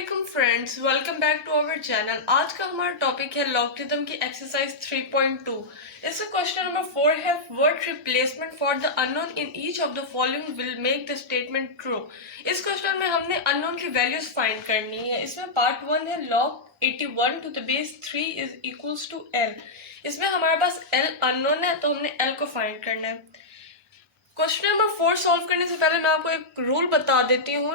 अस्सलाम friends, welcome back to our channel. आज का हमारा टॉपिक है लॉगरिथम की एक्सरसाइज 3.2। इसका क्वेश्चन नंबर 4 है word replacement for the unknown in each of the following will make the statement true. इस क्वेश्चन में हमने अननोन की वैल्यूज फाइंड करनी है। इसमें पार्ट 1 है log 81 to the base 3 is equals to l। इसमें हमारे पास l अननोन है तो हमने l को फाइंड करना है। क्वेश्चन नंबर 4 सॉल्व करने से पहले मैं आपको एक रूल बता देती हूँ।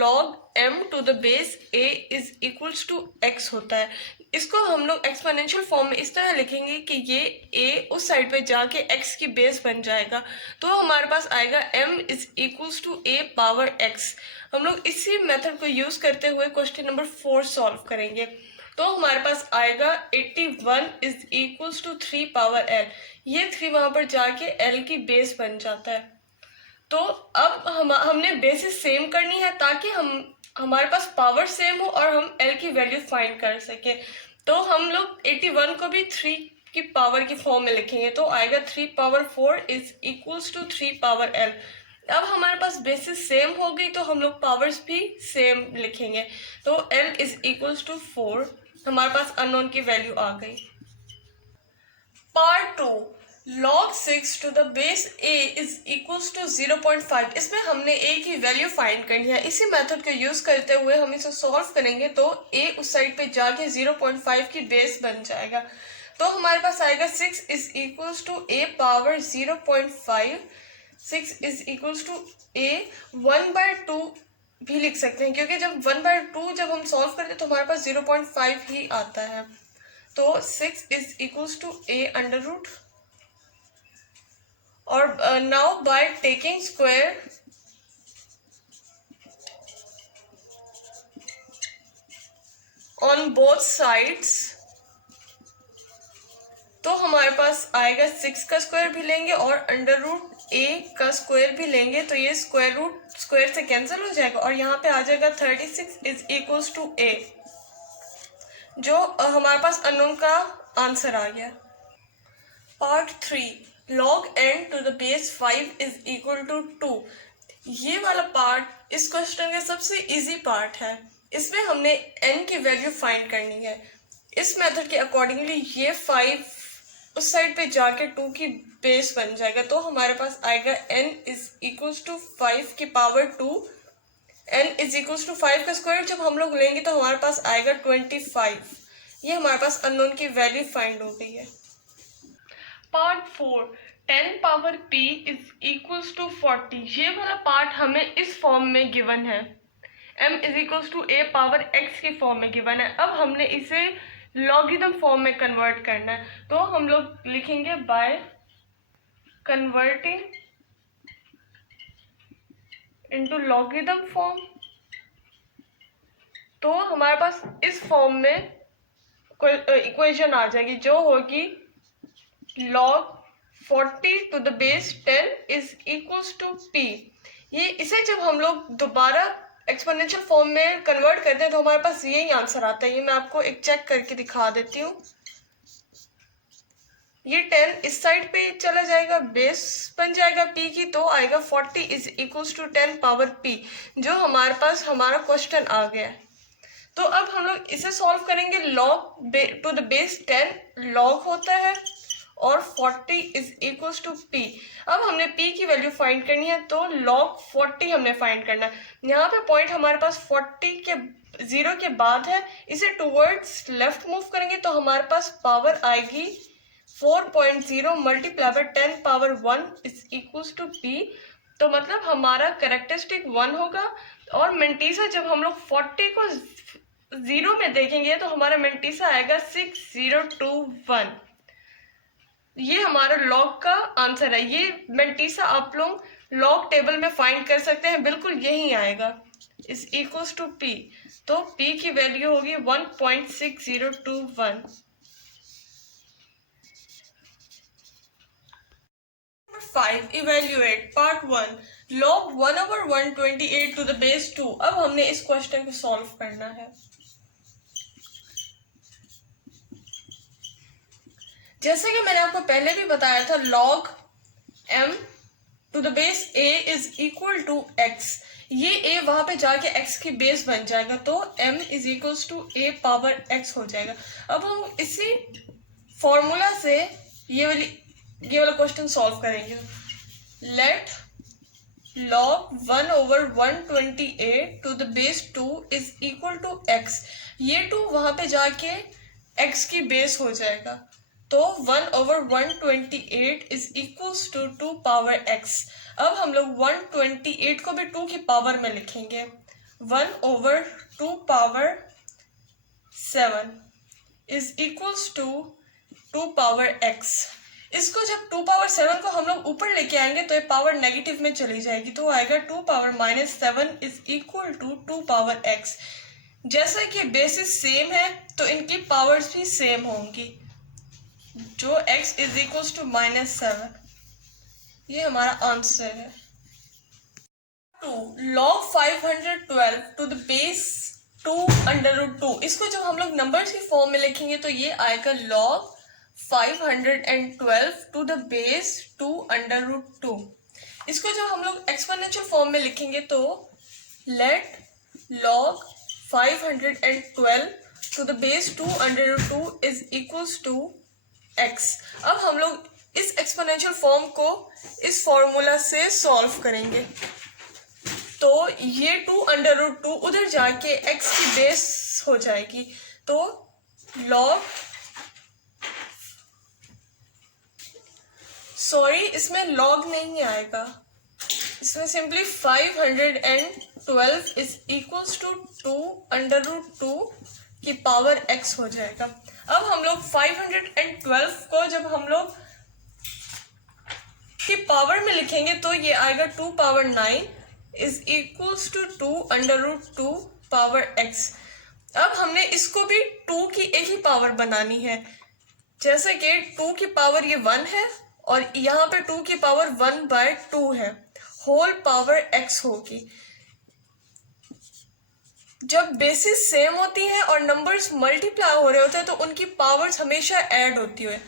log m to the base a is equals to x होता है। इसको हम लोग एक्सपोनेंशियल फॉर्म में इस तरह लिखेंगे कि ये a उस साइड पे जाके x की बेस बन जाएगा, तो हमारे पास आएगा m is equals to a power x। हम लोग इसी मेथड को यूज करते हुए क्वेश्चन नंबर 4 सॉल्व करेंगे। तो हमारे पास आएगा 81 is equals to 3 power l। ये 3 वहां पर जाके l की बेस बन जाता है। तो अब हमने बेसिस सेम करनी है ताकि हमारे पास पावर सेम हो और हम l की वैल्यू फाइंड कर सके। तो हम लोग 81 को भी 3 की पावर की फॉर्म में लिखेंगे, तो आएगा 3 power 4 is equals to 3 power l। अब हमारे पास बेसिस सेम हो गई तो हम लोग पावर्स भी सेम लिखेंगे, तो l इज इक्वल्स टू 4। हमारे पास अननोन की वैल्यू आ गई। Part 2 log 6 to the base a is equals to 0.5। इसमें हमने a की वैल्यू फाइंड करनी है। इसी मेथड को यूज करते हुए हम इसे सॉल्व करेंगे तो a उस साइड पे जाके 0.5 की बेस बन जाएगा। तो हमारे पास आएगा 6 is equals to a power 0.5। 6 is equals to a 1/2 भी लिख सकते हैं, क्योंकि जब 1/2 जब हम सॉल्व करते हैं तो हमारे पास 0.5 ही आता है। तो 6 is equals to a under root, और now by taking square on both sides, तो हमारे पास आएगा 6 का स्क्वायर भी लेंगे और अंडर रूट a का स्क्वायर भी लेंगे, तो ये स्क्वायर रूट स्क्वायर से कैंसिल हो जाएगा और यहाँ पे आ जाएगा 36 इज इक्वल्स टू a, जो हमारे पास अननोन का आंसर आ गया। Part 3 log n to the base 5 is equal to 2। ये वाला पार्ट इस क्वेश्चन का सबसे इजी पार्ट है। इसमें हमने n की वैल्यू फाइंड करनी है। इस मेथड के अकॉर्डिंगली ये 5 उस साइड पे जाके 2 की बेस बन जाएगा, तो हमारे पास आएगा n इज इक्वल्स टू 5 की power 2। n is equals to 5 का स्क्वायर जब हम लोग लेंगे तो हमारे पास आएगा 25। ये हमारे पास अननोन की वैल्यू फाइंड हो गई है। Part 4 10 power p is equals to 40। ये वाला पार्ट हमें इस फॉर्म में गिवन है, m is equals to a power x की फॉर्म में गिवन है। अब हमने इसे लॉगरिथम फॉर्म में कन्वर्ट करना है, तो हम लोग लिखेंगे by converting into logarithm form. तो हमारे पास इस फॉर्म में इक्वेशन आ जाएगी जो होगी log 40 to the base 10 is equals to p। ये इसे जब हम लोग दोबारा एक्सपोनेंशियल फॉर्म में कन्वर्ट करते हैं तो हमारे पास यही आंसर आता है। ये मैं आपको एक चेक करके दिखा देती हूँ। ये 10 इस साइड पे चला जाएगा, बेस बन जाएगा p की, तो आएगा 40 is equals to 10 power p, जो हमारे पास हमारा क्वेश्चन आ गया है। तो अब हम लोग इसे सॉल्व करेंगे। log to the base 10 log होता है और 40 इज इक्वल्स टू p। अब हमने p की वैल्यू फाइंड करनी है, तो log 40 हमने फाइंड करना है। यहाँ पे पॉइंट हमारे पास 40 के 0 के बाद है, इसे टूवर्ड्स लेफ्ट मूव करेंगे तो हमारे पास पावर आएगी 4.0 multiply by 10 power 1 is equals to p। तो मतलब हमारा कैरेक्टरिस्टिक 1 होगा, और मेंटीसा जब हम लोग 40 को 0 में देखेंगे तो हमारा मेंटीसा आएगा 6021। ये हमारा लॉग का आंसर है। ये मेंटीसा आप लोग लॉग टेबल में फाइंड कर सकते हैं, बिल्कुल यही आएगा इज इक्वल्स टू p। तो p की वैल्यू होगी 1.6021। 5 evaluate part 1 log 1/128 to the base 2। अब हमने इस क्वेश्चन को सॉल्व करना है। जैसे कि मैंने आपको पहले भी बताया था, log m to the base a is equal to x। ये a वहां पे जाके x की बेस बन जाएगा, तो m is equals to a power x हो जाएगा। अब हम इसी फॉर्मूला से ये वाला क्वेश्चन सॉल्व करेंगे। Let log 1 over 128 to the base 2 is equal to x। ये 2 वहां पे जाके x की बेस हो जाएगा, तो 1 over 128 is equals to 2 power x। अब हम लोग 128 को भी 2 की पावर में लिखेंगे, 1 over 2 power 7 is equals to 2 power x। इसको जब 2 पावर 7 को हम लोग ऊपर लेके आएंगे तो ये पावर नेगेटिव में चली जाएगी, तो आएगा 2 power -7 is equal to 2 power x। जैसा कि बेसिस सेम है तो इनकी पावर्स भी सेम होंगी, जो x इज इक्वल टू -7। ये हमारा आंसर है। 2 log 512 टू द बेस 2 √2। इसको जब हम लोग नंबर्स की फॉर्म में लिखेंगे तो ये आएगा log 512 टू द बेस 2 √2। इसको जब हम लोग एक्सपोनेंशियल फॉर्म में लिखेंगे तो let log 512 to the base 2 √2 is equals to x। अब हम लोग इस एक्सपोनेंशियल फॉर्म को इस फॉर्मूला से सॉल्व करेंगे, तो ये 2 √2 उधर जाके x की बेस हो जाएगी, तो log इसमें log नहीं आएगा, इसमें सिंपली 512 इज इक्वल्स टू 2 √2 की पावर x हो जाएगा। अब हम लोग 512 को जब हम लोग की पावर में लिखेंगे तो ये आएगा 2 power 9 is equals to 2 √2 power x। अब हमने इसको भी 2 की एक ही पावर बनानी है, जैसे कि 2 की पावर ये 1 है और यहाँ पे 2 की पावर 1/2 है, होल पावर x होगी। जब बेसिस सेम होती है और नंबर्स मल्टीप्लाई हो रहे होते हैं तो उनकी पावर्स हमेशा ऐड होती है,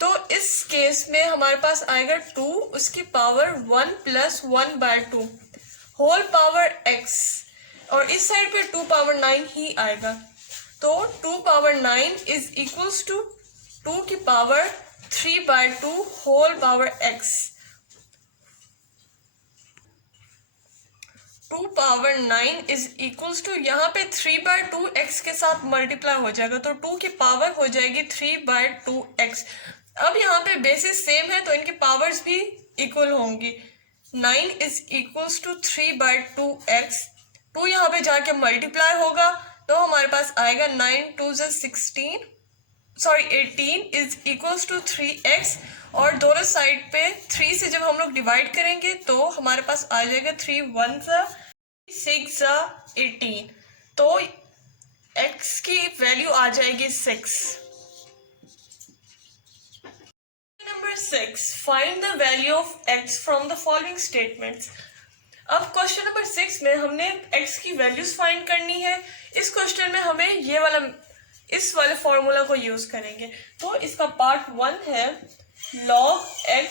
तो इस केस में हमारे पास आएगा 2 उसकी पावर 1 + 1/2 होल पावर x, और इस साइड पे 2 पावर 9 ही आएगा, तो 2 पावर 9 इज इक्वल्स टू 2 की power 3/2 whole power x। 2 power 9 is equals to यहाँ पे 3/2 x के साथ मल्टीप्लाई हो जाएगा, तो 2 की पावर हो जाएगी 3/2 x। अब यहाँ पे बेसिस सेम है तो इनकी पावर्स भी इक्वल होंगी, 9 इज इक्वल्स टू 3/2 x। 2 यहाँ पे जाके मल्टीप्लाई होगा तो हमारे पास आएगा 9 2 16 18 इज इक्वल्स टू 3x, और दोनों साइड पे 3 से जब हम लोग डिवाइड करेंगे तो हमारे पास आ जाएगा 3 1 6 18, तो x की वैल्यू आ जाएगी 6। Number 6, find the value of x from the following statements. अब क्वेश्चन नंबर 6 में हमने x की वैल्यूज फाइंड करनी है। इस क्वेश्चन में हमें इस वाले फॉर्मूला को यूज करेंगे, तो इसका पार्ट 1 है log x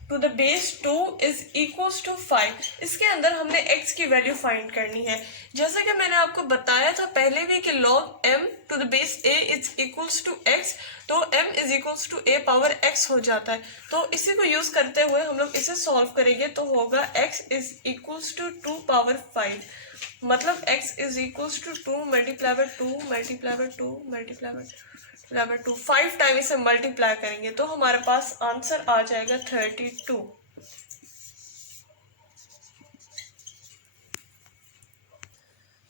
to the base 2 is equals to 5। इसके अंदर हमने x की वैल्यू फाइंड करनी है। जैसा कि मैंने आपको बताया था पहले भी कि log m to the base a is equals to x, तो m is equals to a power x हो जाता है। तो इसी को यूज करते हुए हम लोग इसे सॉल्व करेंगे, तो होगा x is equals to 2 power 5, मतलब x is equals to 2 multiply by 2 multiply by 2 multiply by 2 5 time इसे मल्टीप्लाई करेंगे तो हमारे पास आंसर आ जाएगा 32।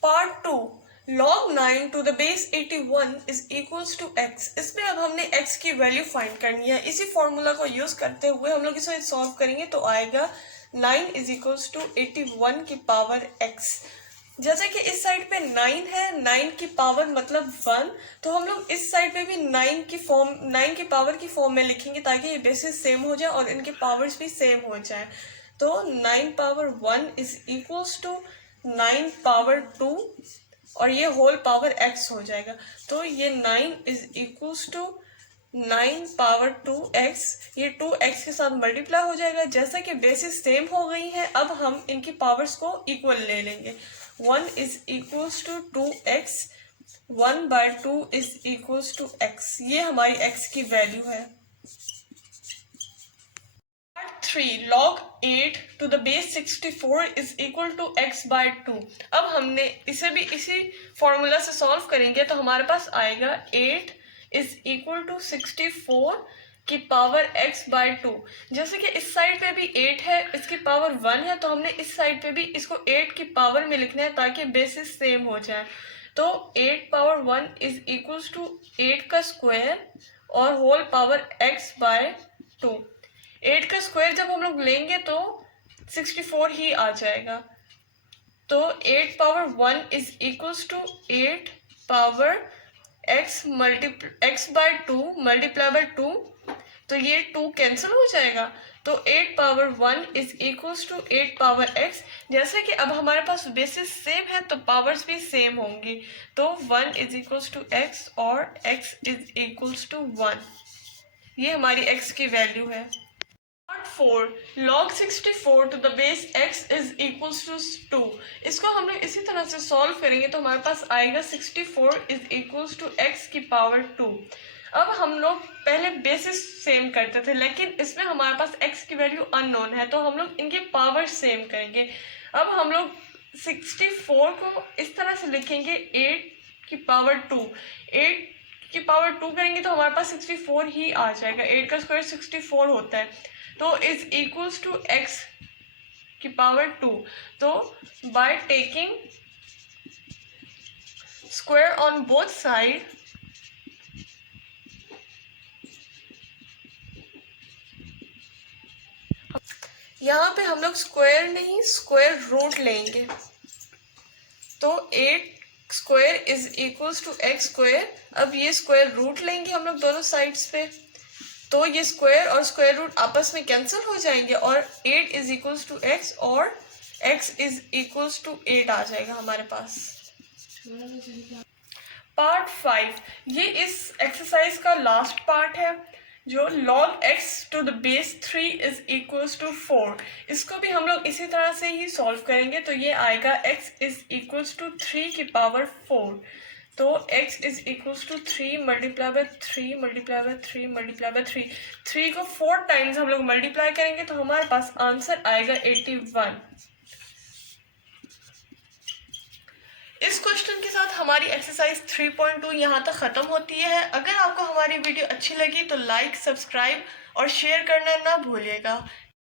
Part 2, log 9 to the base 81 is equals to x। इसमें अब हमने x की वैल्यू फाइंड करनी है। इसी फॉर्मूला को यूज करते हुए हम लोग इसे सॉल्व करेंगे, तो आएगा 9 इज इक्वल्स टू 81 की पावर x। जैसे कि इस साइड पे 9 है, 9 की पावर मतलब 1, तो हम लोग इस साइड पे भी 9 की पावर की फॉर्म में लिखेंगे ताकि ये बेसिस सेम हो जाए और इनके पावर्स भी सेम हो जाए। तो 9 power 1 is equals to 9 power 2 और ये होल पावर x हो जाएगा, तो ये 9 is equals to 9 power 2x, ये 2x के साथ मल्टीप्लाई हो जाएगा। जैसा कि बेसिस सेम हो गई है, अब हम इनकी पावर्स को इक्वल ले लेंगे। 1 is equals to 2x, 1/2 is equals to x। ये हमारी x की वैल्यू है। 3 log 8 to the base 64 is equal to x/2। अब हमने इसे भी इसी फॉर्मूला से सॉल्व करेंगे तो हमारे पास आएगा 8 is equal to 64 की पावर x/2। जैसे कि इस साइड पे भी 8 है, इसकी पावर 1 है, तो हमने इस साइड पे भी इसको 8 की पावर में लिखना है ताकि बेसिस सेम हो जाए। तो 8 पावर 1 इज इक्वल्स टू 8 का स्क्वायर और होल पावर x/2। 8 का स्क्वायर जब हम लोग लेंगे तो 64 ही आ जाएगा। तो 8 power 1 is equals to 8 power x/2 multiply by 2, तो ये 2 कैंसिल हो जाएगा। तो 8 power 1 is equals to 8 power x। जैसे कि अब हमारे पास बेसिस सेम है तो पावर्स भी सेम होंगी। तो 1 इज इक्वल्स टू x और x इज इक्वल्स टू 1। ये हमारी x की वैल्यू है। 4 log 64 to the base x is equals to 2। इसको हम लोग इसी तरह से सॉल्व करेंगे तो हमारे पास आएगा 64 is equals to x की पावर 2। अब हम लोग पहले बेसिस सेम करते थे, लेकिन इसमें हमारे पास x की वैल्यू अननोन है, तो हम लोग इनके पावर सेम करेंगे। अब हम लोग 64 को इस तरह से लिखेंगे 8 की पावर 2। 8 की पावर 2 करेंगे तो हमारे पास 64 ही आ जाएगा। 8 का स्क्वायर 64 होता है, तो इज इक्वल्स टू x की पावर 2। तो bye taking square on both side, यहाँ पे हम लोग स्क्वायर नहीं स्क्वायर रूट लेंगे। तो 8 square is equals to x square. अब ये स्क्वायर रूट लेंगे हम लोग दोनों साइड्स पे, तो ये स्क्वायर और स्क्वायर रूट आपस में कैंसिल हो जाएंगे और 8 इज इक्वल्स टू x और x इज इक्वल्स टू 8 आ जाएगा हमारे पास। पार्ट 5, ये इस एक्सरसाइज का लास्ट पार्ट है जो log x to the base 3 is equals to 4। इसको भी हम लोग इसी तरह से ही सॉल्व करेंगे। तो ये आएगा x is equals to 3 की पावर 4। तो x is equals to 3 multiply by 3 multiply by 3 multiply by 3। 3 को 4 टाइम्स हम लोग मल्टीप्लाई करेंगे तो हमारे पास आंसर आएगा 81। इस क्वेश्चन के साथ हमारी एक्सरसाइज 3.2 यहाँ तक ख़त्म होती है। अगर आपको हमारी वीडियो अच्छी लगी तो लाइक, सब्सक्राइब और शेयर करना ना भूलिएगा।